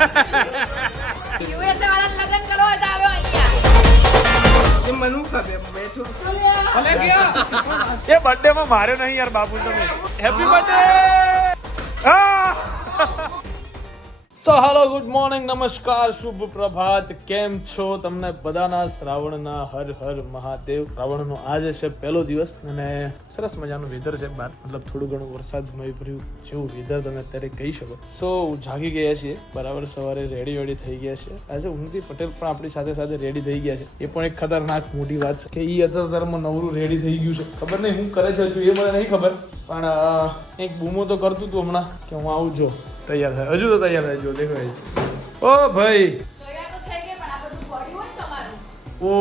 USA વાળા લગન કરો તો આવ્યો અહીંયા એ મનુ ખબે મે છું ભલે ગયા એ બર્થડે માં માર્યો નહીં યાર બાબુ તમે happy birthday so hello good morning નમસ્કાર શુભ પ્રભાત કેમ છો તમને બધાના શ્રાવણના હર હર મહાદેવ શ્રાવણનો આજે છે પહેલો દિવસ અને સરસ મજાનું વેધર છે બહાર મતલબ થોડું ઘણું વરસાદમય ભર્યું જેવું વેધર તમે અત્યારે કહી શકો સો જાગી ગયા છીએ બરાબર સવારે રેડી થઈ ગયા છે આજે ઉન્નતિ પટેલ પણ આપણી સાથે સાથે રેડી થઈ ગયા છે એ પણ એક ખતરનાક મોટી વાત છે કે એ અત્યારમાં નવરું રેડી થઈ ગયું છે ખબર નહીં હું કરે છે હજુ એ મને નહીં ખબર પણ એક બૂમો તો કરતું હતું હમણાં કે હું આવું જો તૈયાર થાય હજુ તો તૈયાર થાય જો દેખાય છે ઓ ભાઈ તૈયાર તો થઈ ગઈ પણ આ બધું પડ્યું હોય તમારું ઓ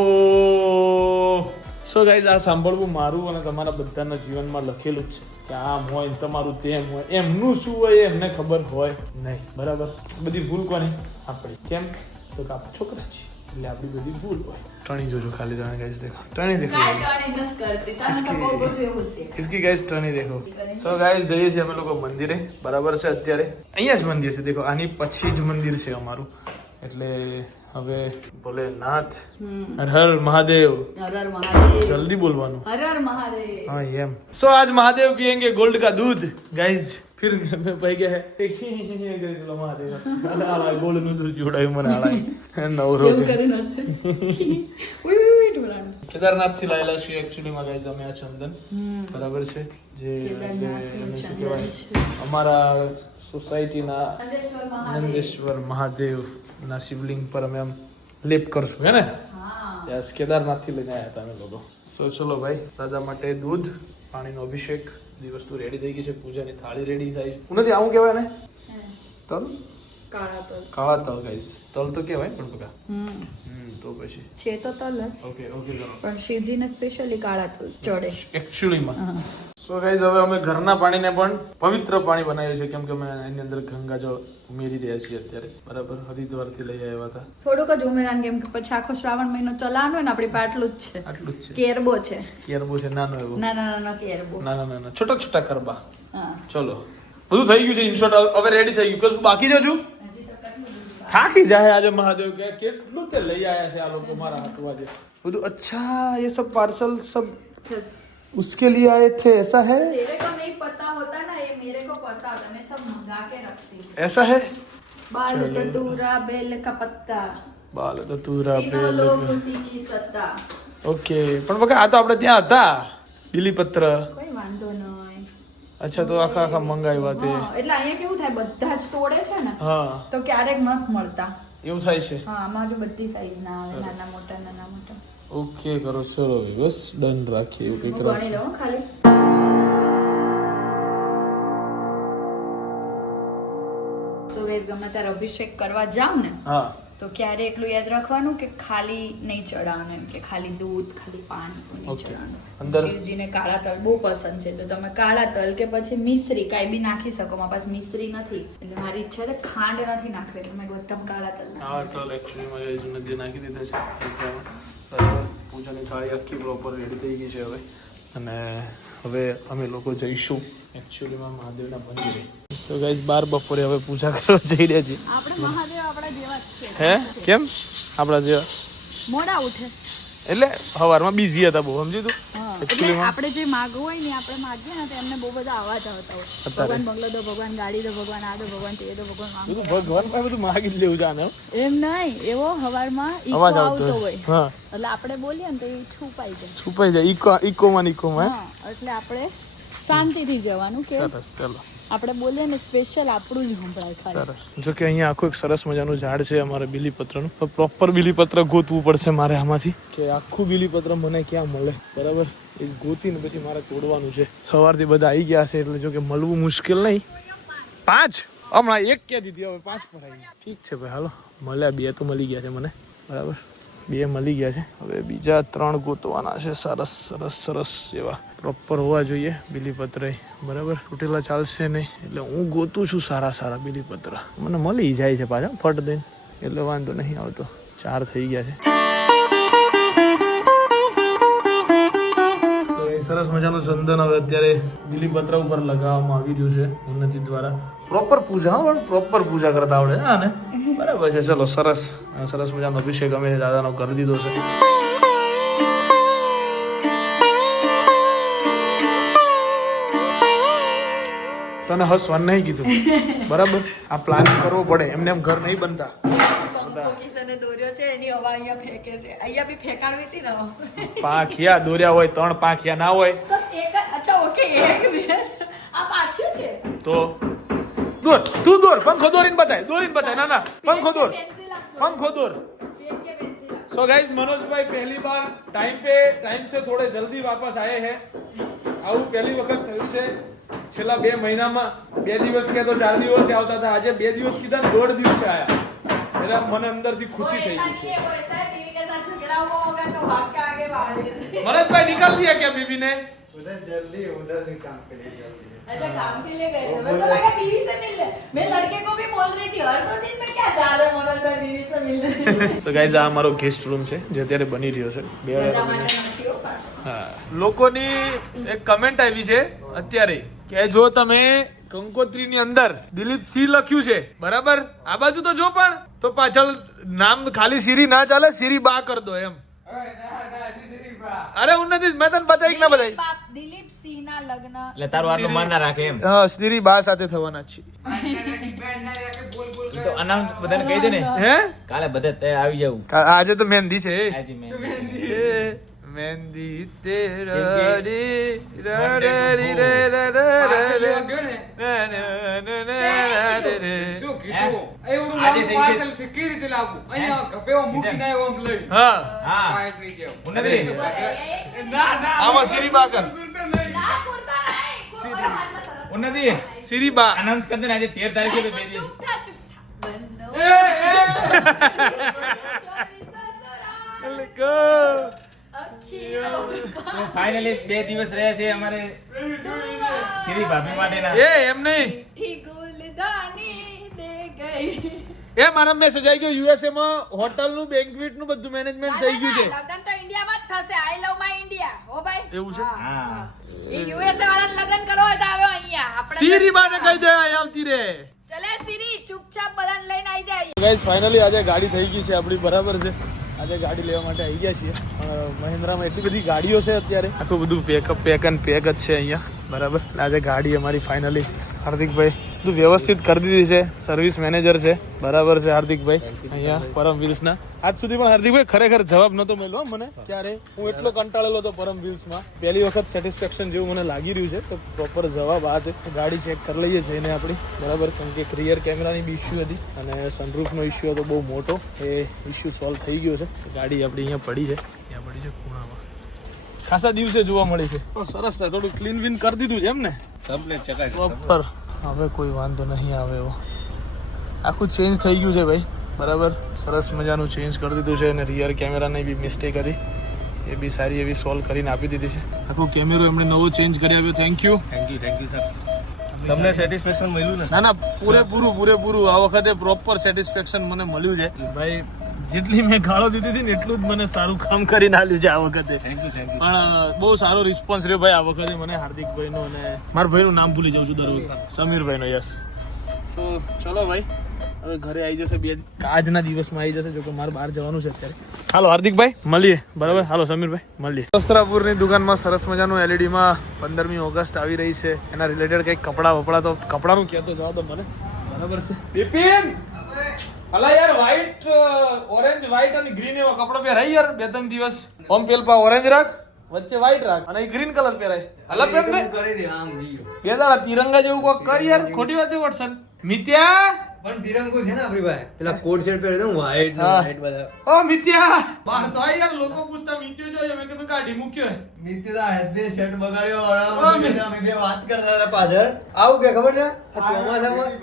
સો ગાઈઝ આ સાંભળવું મારું અને તમારા બધાના જીવનમાં લખેલું જ છે કે આમ હોય તમારું તેમ હોય એમનું શું હોય એમને ખબર હોય નહીં બરાબર બધી ભૂલ કોની આપણી કેમ તો કે આપણે છોકરા છીએ એટલે આપણી બધી ભૂલ હોય ટણી જોજો ખાલી તમે ગાઈઝ દેખો ટણી દેખો કાઈ ટણી નથી કરતી તમે તો બહુ બધું એવું જ દેખાય इसकी गाइस टर्नी देखो સો ગાઈસ જઈએ છીએ અમે લોકો મંદિરે બરાબર છે અત્યારે અહીંયા જ મંદિર છે દેખો આની પછી જ મંદિર છે અમારું એટલે હવે ભોલેનાથ હર હર મહાદેવ હર હર મહાદેવ જલ્દી બોલવાનું હર હર મહાદેવ हाँ एम सो आज महादेव पियेंगे गोल्ड का दूध गाइस फिर घर में पाई गया है चलो महादेव आला गोल्ड નું દૂધ જોડાયું મને આલા નવરો એવું કરીને હશે વેટ બોલાનું કેદારનાથ થી લાયેલા છે એક્ચ્યુઅલી માં ગાઈસ અમે આ ચંદન બરાબર છે જે શું કહેવાય અમારા સોસાયટીના નંદેશ્વર મહાદેવ ના શિવલિંગ પર અમે આમ લેપ કરશું હે ને યસ કેદારનાથ થી લઈને આવ્યા હતા અમે લોકો સો ચલો ભાઈ દાદા માટે દૂધ પાણીનો અભિષેક બધી વસ્તુ રેડી થઈ ગઈ છે પૂજાની થાળી રેડી થાય છે નથી આવું કહેવાય ને તલ કાળા તલ ગાઈસ તલ તો કહેવાય પણ બકા તો પછી છે તો તલ જ ઓકે ઓકે ચલો પણ શિવજીને સ્પેશિયલી કાળા તલ ચડે એકચ્યુઅલી માં સો ગાઈઝ હવે અમે ઘરના પાણીને પણ પવિત્ર પાણી બનાવીએ છીએ કેમ કે અમે એની અંદર ગંગાજળ ઉમેરી રહ્યા છીએ અત્યારે બરાબર હરિદ્વારથી લઈ આવ્યા હતા થોડુંક જ ઉમેરાન કેમ કે પછી આખો શ્રાવણ મહિનો ચલાવવાનો હોય ને આપણી પાટલું જ છે આટલું જ છે કેરબો છે કેરબો છે નાનો એવો નાના કેરબો નાના છોટા છોટા કરબા હા ચલો બધું થઈ ગયું છે ઇનશોર્ટ હવે રેડી થઈ ગયું કશું બાકી જ હજુ થાકી જાય આજે મહાદેવ કે કેટલું તે લઈ આયા છે આ લોકો મારા હાથમાં જે બધું અચ્છા ये सब पार्सल सब उसके लिए आए थे ऐसा है तेरे को नहीं पता होता ना ये मेरे को पता होता मैं सब मंगा के रखती हूँ ऐसा है बाल धतूरा बेल का पत्ता बाल धतूरा तीनों बेल लोग उसी की सत्ता ઓકે પણ બકા આ તો આપણે ત્યાં હતા બીલીપત્ર કોઈ વાંધો નહીં અચ્છા તો આખા મંગાવ્યા તે એટલે અહીંયા કેવું થાય બધા જ તોડે છે ને હા તો ક્યારેક નથી મળતા એવું થાય છે હા આમાં જો બધી સાઈઝ ના આવે નાના મોટા ઓકે કરો ચલો બસ ડન રાખીએ એવું કંઈક હું ગણી લઉં ખાલી તો ગાઈસ ગમે ત્યારે અભિષેક કરવા જાવ ને હા તો ક્યારે એટલું યાદ રાખવાનું કે ખાલી નહીં ચડાવવાનું એમ કે ખાલી દૂધ ખાલી પાણી નહીં Okay. ચડાવવાનું અંદર શિવજીને કાળા તલ બહુ પસંદ છે તો તમે કાળા તલ કે પછી મિશ્રી કાંઈ બી નાખી શકો મારા પાસે મિશ્રી નથી એટલે મારી ઈચ્છા છે ખાંડ નથી નાખવી એટલે મેં એકદમ કાળા તલ હા તો એકચ્યુઅલી માં ગાઈઝ નદી નાખી દીધા છે બરાબર પૂજાની થાળી આખી પ્રોપર રેડી થઈ ગઈ છે હવે અને હવે અમે લોકો જઈશું એકચ્યુઅલીમાં મહાદેવના મંદિરે તો ગાઈઝ 12 બપોરે હવે પૂજા કરવા જઈ રહ્યા છીએ આપણે મહાદેવ આપણા જેવા જ છે હે કેમ આપણા જેવા મોડા ઉઠે એટલે સવારમાં બિઝી હતા બહુ સમજી તું એટલે આપણે જે માગવું હોય ને આપણે માગીએ ને તો એમને બહુ બધા અવાજ આવતા હોય ભગવાન બંગલો દો ભગવાન ગાડી દો ભગવાન આ દો ભગવાન તે દો ભગવાન બધું ભગવાન પાસે બધું માગી જ લેવું જાણે એમ નહીં એવો હવારમાં અવાજ ઈકો આવતો આવતો હોય હા એટલે આપણે બોલીએ ને તો એ છુપાઈ જાય છુપાઈ જાય ઇકોમાં હા એટલે આપણે શાંતિથી જવાનું કે સરસ ચલો આપણે બોલીએ ને સ્પેશિયલ આપણું જ સંભળાય ખાલી સરસ જો કે અહીંયા આખું એક સરસ મજાનું ઝાડ છે અમારે બીલીપત્રનું તો પ્રોપર બીલીપત્ર ગોતવું પડશે મારે આમાંથી કે આખું બીલીપત્ર મને ક્યાં મળે બરાબર એ ગોતીને પછી મારે તોડવાનું છે સવારથી બધા આવી ગયા છે એટલે જો કે મળવું મુશ્કેલ નહીં 5 હમણાં એક ક્યાં દીધી હવે 5 પર આવી ઠીક છે ભાઈ હાલો મળ્યા 2 તો મળી ગયા છે મને બરાબર 2 મળી ગયા છે હવે બીજા 3 ગોતવાના છે સરસ સરસ સરસ એવા પ્રોપર હોવા જોઈએ બીલીપત્ર બરાબર તૂટેલા ચાલશે નહીં એટલે હું ગોતું છું સારા બીલીપત્ર મને મળી જાય છે પાછા ફટ દઈને એટલે વાંધો નહીં આવતો 4 થઈ ગયા છે સરસ મજાનું ચંદન હવે અત્યારે બીલીપત્ર ઉપર લગાવવામાં આવી રહ્યું છે ઉન્નતિ દ્વારા. પ્રોપર પૂજા, હા પણ પ્રોપર પૂજા કરતા આવડે હા ને? બરાબર છે. ચલો સરસ સરસ મજાનો અભિષેક અમે દાદાનો કરી દીધો છે. તને હસવાનું નહીં કીધું બરાબર. આ પ્લાનિંગ કરવો પડે, એમને એમ ઘર નહીં બનતા. પાંખિયા દોર્યા હોય, 3 પાંખિયા ના હોય તો દોર. તું દોર, પંખો દોરીને બતાય. ના ના, પંખો દોર. सो गाइस, मनोज भाई पहली बार टाइम से थोड़े जल्दी वापस आए हैं. આવું પહેલી વખત થયું છે. છેલ્લા 2 મહિનામાં 2 દિવસ કે તો 4 દિવસે આવતા હતા. આજે 2 દિવસ કીધા ને 1.5 દિવસે આયા. એટલે મને અંદરથી ખુશી થઈ ગઈ છે. मनोज भाई निकाल दिया क्या बीवी ने? उधर जल्दी काम के लिए अच्छा काम के लिए गए थे. मेरे को लगा बीवी से मिलने. मैं लड़के को भी बोल रही थी हर 2 दिन में क्या जा रहे मनोज भाई बीवी से मिलने. સો ગાઈઝ, આ અમારો ગેસ્ટ રૂમ છે જે અત્યારે બની રહ્યો છે. હા, લોકોની એક કમેન્ટ આવી છે અત્યારે કે જો તમે કંકોત્રીની અંદર દિલીપ સિંહ લખ્યું છે બરાબર, આ બાજુ તો જો પણ તો પાછળ નામ ખાલી સિરી ના ચાલે, સિરી બા કર દો એમ. અરે ઉન્નતિ, મેં તને બતાવી કે ના બતાવી? દિલીપ સિંહ ના લગ્ન એટલે તારું આટલું માન ના રાખે એમ. હા, સિરી બા સાથે થવાના છે. તો અનાઉન્સ બધાને કહી દે ને, હે કાલે બધા તે આવી જવું. આજે તો મહેંદી છે. આજે મેં મહેંદી કેમ આમાં સિરી બા કર. ના પૂરતા નહીં કોઈ હાથ માં ઉન્નતિ સિરી બા અનાઉન્સ કરજે ને, આજે 13 તારીખે તો બે દિવસ. ચૂપ થા બંનો તો ફાઇનલી 2 દિવસ રહ્યા છે અમારે શ્રી ભાભી માટેના. એમ નહીં, ઠી ગુલદાની દે ગઈ. મારા મેસેજ આવી ગયો. યુએસએ માં હોટલ નું બેન્ક્વેટ નું બધું મેનેજમેન્ટ થઈ ગયું છે. લગન તો ઇન્ડિયામાં જ થશે. આઈ લવ માય ઇન્ડિયા. ઓ ભાઈ એવું છે? હા, એ યુએસએ વાળાને લગન કરો હોય તો આવ્યો અહીંયા. આપણે સિરી બાને કહી દે અહીં આવતી રે. ચલે સિરી ચૂપચાપ બધાને લઈને આવી જાય. ગાઈસ, ફાઇનલી આજે ગાડી થઈ ગઈ છે આપણી, બરાબર છે. આજે ગાડી લેવા માટે આવી ગયા છીએ. મહિન્દ્રામાં એટલી બધી ગાડીઓ છે અત્યારે, આખું બધું પેક જ છે અહીંયા, બરાબર. આજે ગાડી અમારી ફાઇનલી હાર્દિકભાઈ બધું વ્યવસ્થિત કરી દીધી છે. સર્વિસ મેનેજર છે, બરાબર છે હાર્દિકભાઈ અહીંયા પરમ વ્હીલ્સના. આજ સુધી પણ હાર્દિકભાઈ ખરેખર જવાબ નતો મળ્યો મને ત્યારે. હું એટલો કંટાળેલો હતો પરમ વ્હીલ્સમાં. પહેલી વખત સેટિસ્ફેક્શન જેવું મને લાગી રહ્યું છે. તો પ્રોપર જવાબ આ છે. ગાડી ચેક કરી લઈએ છીએ એને આપણી, બરાબર. કેમ કે રિયર કેમેરાની બી ઇસ્યુ હતી અને સનરૂફનો ઇસ્યુ હતો બહુ મોટો. એ ઇસ્યુ સોલ્વ થઈ ગયો છે. ગાડી આપણી અહીંયા પડી છે, ત્યાં પડી છે ખૂણામાં. ખાસા દિવસે જોવા મળી છે. સરસ છે, થોડું ક્લીન વિન કરી દીધું છે એમ ને પ્રોપર. હવે કોઈ વાંધો નહીં આવે એવો. આખું ચેન્જ થઈ ગયું છે ભાઈ, બરાબર. સરસ મજાનું ચેન્જ કરી દીધું છે અને રિયર કેમેરાની બી મિસ્ટેક હતી એ બી સારી એવી સોલ્વ કરીને આપી દીધી છે. આખો કેમેરો એમણે નવો ચેન્જ કરી આપ્યો. Thank you sir. તમને સેટિસ્ફેક્શન મળ્યું ને? ના ના, પૂરેપૂરું આ વખતે પ્રોપર સેટિસ્ફેક્શન મને મળ્યું છે ભાઈ. જેટલી મેં ગાળો દીધી હતી ને એટલું જ મને સારું કામ કરીને આલ્યું છે આ વખતે. પણ બહુ સારો રિસ્પોન્સ રહ્યો ભાઈ આ વખતે મને. હાર્દિકભાઈનો અને મારા ભાઈનું નામ ભૂલી જાઉં છું દર વખતે, સમીરભાઈનો. યસ. સો ચલો ભાઈ, હવે ઘરે આવી જશે. આજના દિવસમાં આવી જશે, જો કે મારે બહાર જવાનું છે અત્યારે. હાલો હાર્દિકભાઈ, મળીએ, બરાબર. હાલો સમીરભાઈ, મળીએ. વસ્ત્રાપુરની દુકાનમાં સરસ મજાનું એલઈડીમાં 15મી ઓગસ્ટ આવી રહી છે. એના રિલેટેડ કંઈક કપડાં તો કપડાનું કહેતો જવા દો મને, બરાબર છે. બિપિન, અલા યાર, વ્હાઈટ ઓરેન્જ વ્હાઈટ અને ગ્રીન એવા કપડા પહેરાય યાર 2-3 દિવસ. ઓમ પેલપા ઓરેન્જ રાખ, વચ્ચે વ્હાઈટ રાખ અને ગ્રીન કલર પહેરાય. અલા પેન ને કરી દે આમ નહીં. બે દાડા તિરંગા જેવું કોક કર યાર. ખોટી વાત છે વટસન. મિત્યા, પણ તિરંગો છે ને આપણી પાસે. પેલા કોટ શર્ટ પહેરે તો વ્હાઈટ ને હા. વ્હાઈટ બધા. ઓ મિત્યા, બહાર તો આ યાર લોકો પૂછતા મિત્યો જોઈએ. મેં કીધું કાઢી મૂક્યો. નીતિદા હેડે શર્ટ બગાડ્યો હા, વાળા. અમે બે વાત કરતા હતા પાછળ. આવું કે ખબર છે? આ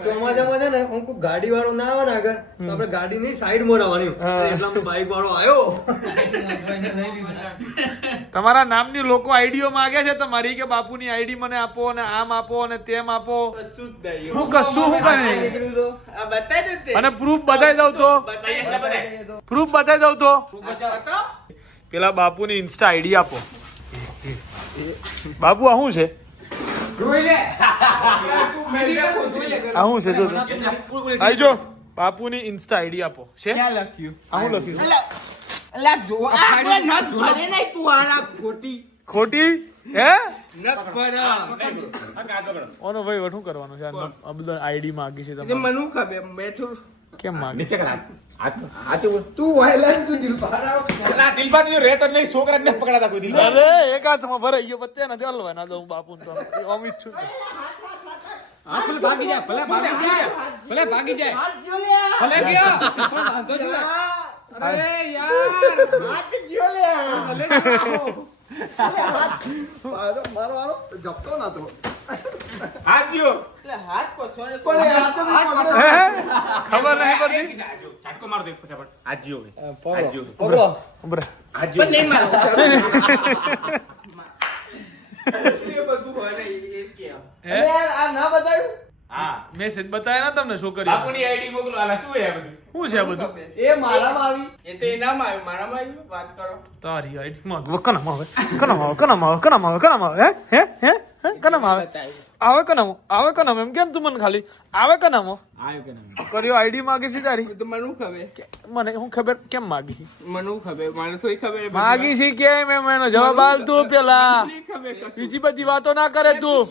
ચોમાસામાં છે ને હું કોઈ ગાડી વાળો ના આવે ને આગળ તો આપણે ગાડીની સાઈડમાં રહેવાની. હા. એટલા માં બાઈક વાળો આવ્યો. તમારા નામની લોકો આઈડીઓ માંગે છે તમારી કે બાપુની આઈડી મને આપો અને આમ આપો અને તેમ આપો. કશું જ નહીં. હું કશું હું કરે નીકળ્યું તો આ બતાય ને તે. અને પ્રૂફ બતાવી દઉં તો પ્રૂફ બતાવી દઉં તો પેલા બાપુની ઇન્સ્ટા આઈડી આપો. બાપુ આ શું છે જોઈ લે આ શું છે જો આઈ જો બાપુની ઇન્સ્ટા આઈડી આપો છે આ શું લખ્યું ખોટી હે ઓનો ભાઈ વઠું કરવાનું છે આ બધા આઈડી માંગી છે તમે મને ખબર મેં થોડું કેમ માંગી નીચે કર તું વાયલા તું દિલ પારાવ દિલબાર ની રેત નહીં છોકરા ને પકડાતા કોઈ દિલબાર અરે એક હાથમાં ભરાઈ ગયો પત્તે નથી હલવા ના દઉં બાપુ તો અમિત છું હા ભલે ભાગી જાય ભલે ભાગી જાય ભલે ભાગી જાય ભલે ગયા પણ વાંધો છે અરે યાર હાથ જો લે ભલે મારો મારો જપતો ના તો હાથ જીઓ એટલે હાથ પછોડે કોને હાથ હે? ખબર નહીં પડતી છાટકો માર દે ફટાફટ હાથ જીઓ હાથ જીઓ ઉભરે. હાથ જીઓ નહીં મારો એ બધું હોય ને એ કે હે? યાર આ ના બતાવ્યું હા મેસેજ બતાયા ના તમને છોકરી બાપુની આઈડી મોકલો આલા શું હે આ બધું શું છે આ બધું એ મારામાં આવી એ તો એનામાં આવ્યું મારામાં આવ્યું વાત કરો તારી આઈડી માં કનામ આવે હે કનામ આવે કનામ એમ કેમ તું મને ખાલી આવે કનામ આયો કે ના કર્યો આઈડી માગી છે તારી તો મને ખબર મને હું ખબર કેમ માગી મને ખબર મને થોડી ખબર માગી છે કેમ એમ એનો જવાબ આલ તું પેલા નહીં ખબર કશું બીજી બધી વાતો ના કરે તું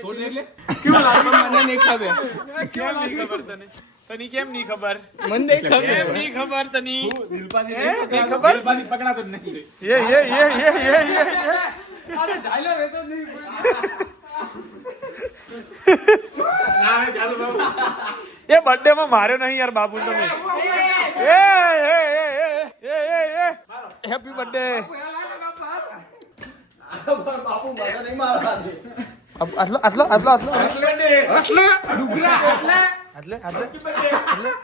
છોડ દે એટલે મને નહીં ખબર કેમ નહીં ખબર તને તની કેમ નહીં ખબર મને નહીં ખબર કેમ નહીં ખબર તની દિલબાની હે? નહીં ખબર? દિલબાની પકડાતો જ નથી ये અરે જાયલો રે તો નહીં ના રે ચાલો બાબુ એ બર્થડે માં માર્યો નહીં યાર બાપુ તમે હેપી બર્થડે બાપુ મને નહીં મારવા દે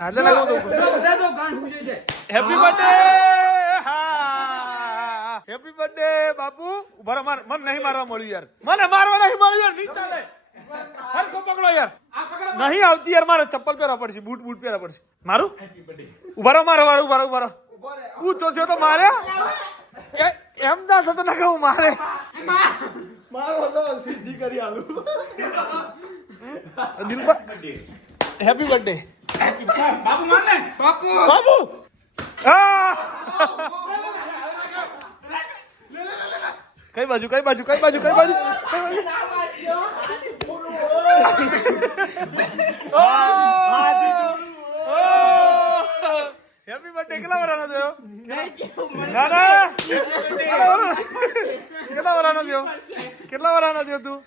આટલો લાગો હેપી બર્થડે હા હેપી બર્થડે બાપુ ઉભા રહો, મને નહીં મારવા મળ્યું યાર મને મારવા નહીં મળ્યું યાર નહીં ચાલે હરખો પકડો યાર નહીં આવતી યાર મારે ચપ્પલ પહેરવા પડશે બૂટ પહેરવા પડશે મારું ઉભા રહો ઉભા રહો ઊંચો છો તો મારે એમ ના થતો ના કે હું મારે મારો તો સીધી કરી આલું દિલબા હેપી બર્થડે બાપુ માર ને બાબુ કઈ બાજુ હેપી બર્થડે કેટલા વરાનો થયો કેટલા વરાનો થયો તું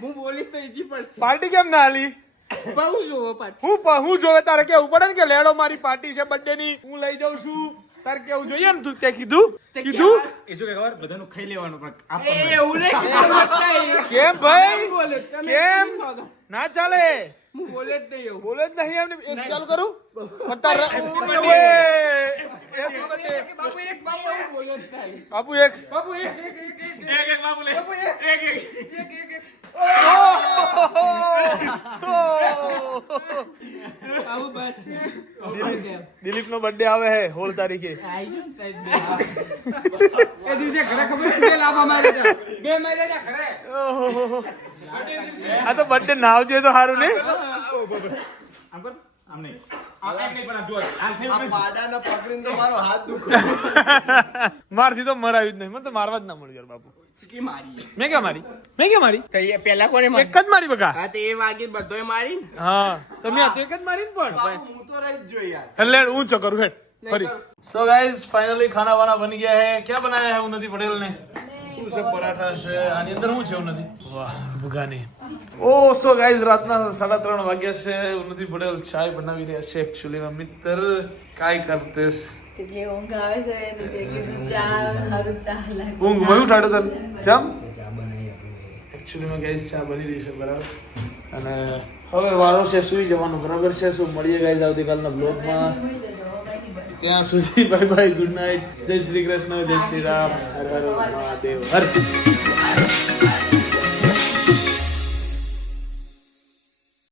હું બોલીશ તો ઈજી પડશે પાર્ટી કેમ ના આલી બહુ જોવો પાછી હું જોવે તારે કેવું પડે ને કે લેડો મારી પાર્ટી છે બર્થડે ની હું લઈ જાઉં છું તારે કેવું જોઈએ ને તું તે કીધું એ શું કે ખબર બધાનું ખાઈ લેવાનું પણ આપણને એવું નહીં કીધું કેમ ભાઈ બોલે તમે કેમ ના ચાલે હું બોલે જ નહીં એવું બોલે જ નહીં એમને એસી ચાલુ કરું પણ તાર બાપુ એક બોલે જ નહીં બાપુ એક બાપુ એક બાપુ લે એક આવું બસ દિલીપ નો બર્થડે આવે હે 16 તારીખે એ દિવસે ઘરે ખબર બે લાભા મારે તા બે મારે તા ઘરે આ તો બર્થડે ના આવજે તો સારું ને આમ કર આમ નહીં આમ નહીં પણ જો આ થયું પાડાના પકડીને તો મારો હાથ દુખો મારથી તો મરાયું જ નહીં મને તો મારવા જ ના મળ્યું યાર બાપુ ચીટલી મારી મેં ક્યાં મારી કઈ પેલા કોને એક જ મારી બકા હા તો એ વાગી બધોય મારી ને હા તમે આ તો એક જ મારી ને પણ બાપુ હું તો રહી જ જોઈ યાર એટલે ऊंचो करूं हेड फरी सो गाइस फाइनली खाना वाना बन गया है क्या बनाया है उन्नति पटेल ने શું છે પરાઠા છે આની અંદર શું છે ઉન્નતિ વાહ ભૂગાની ઓ સો ગાइस રાતના 3:30 વાગ્યા છે ઉન્નતિ પટેલ ચાય બનાવી રહ્યા છે એક્ચ્યુઅલી માં મિત્ર કાઈ કરतेस એટલે ઊંઘ આવે છે ને તે કીધું ચા હારું ચા લાગે ઊંઘ મયું ઠાડો તને જમ એક્ચ્યુઅલી માં ગાइस ચા બની રહી છે બરાબર અને હવે વારો છે સુઈ જવાનું બરાબર છે શું મળીએ ગાइस આવતીકાલના બ્લોગમાં ત્યાં સુધી બાય બાય ગુડ નાઇટ જય શ્રી કૃષ્ણ જય શ્રી રામ હર હર મહાદેવ હર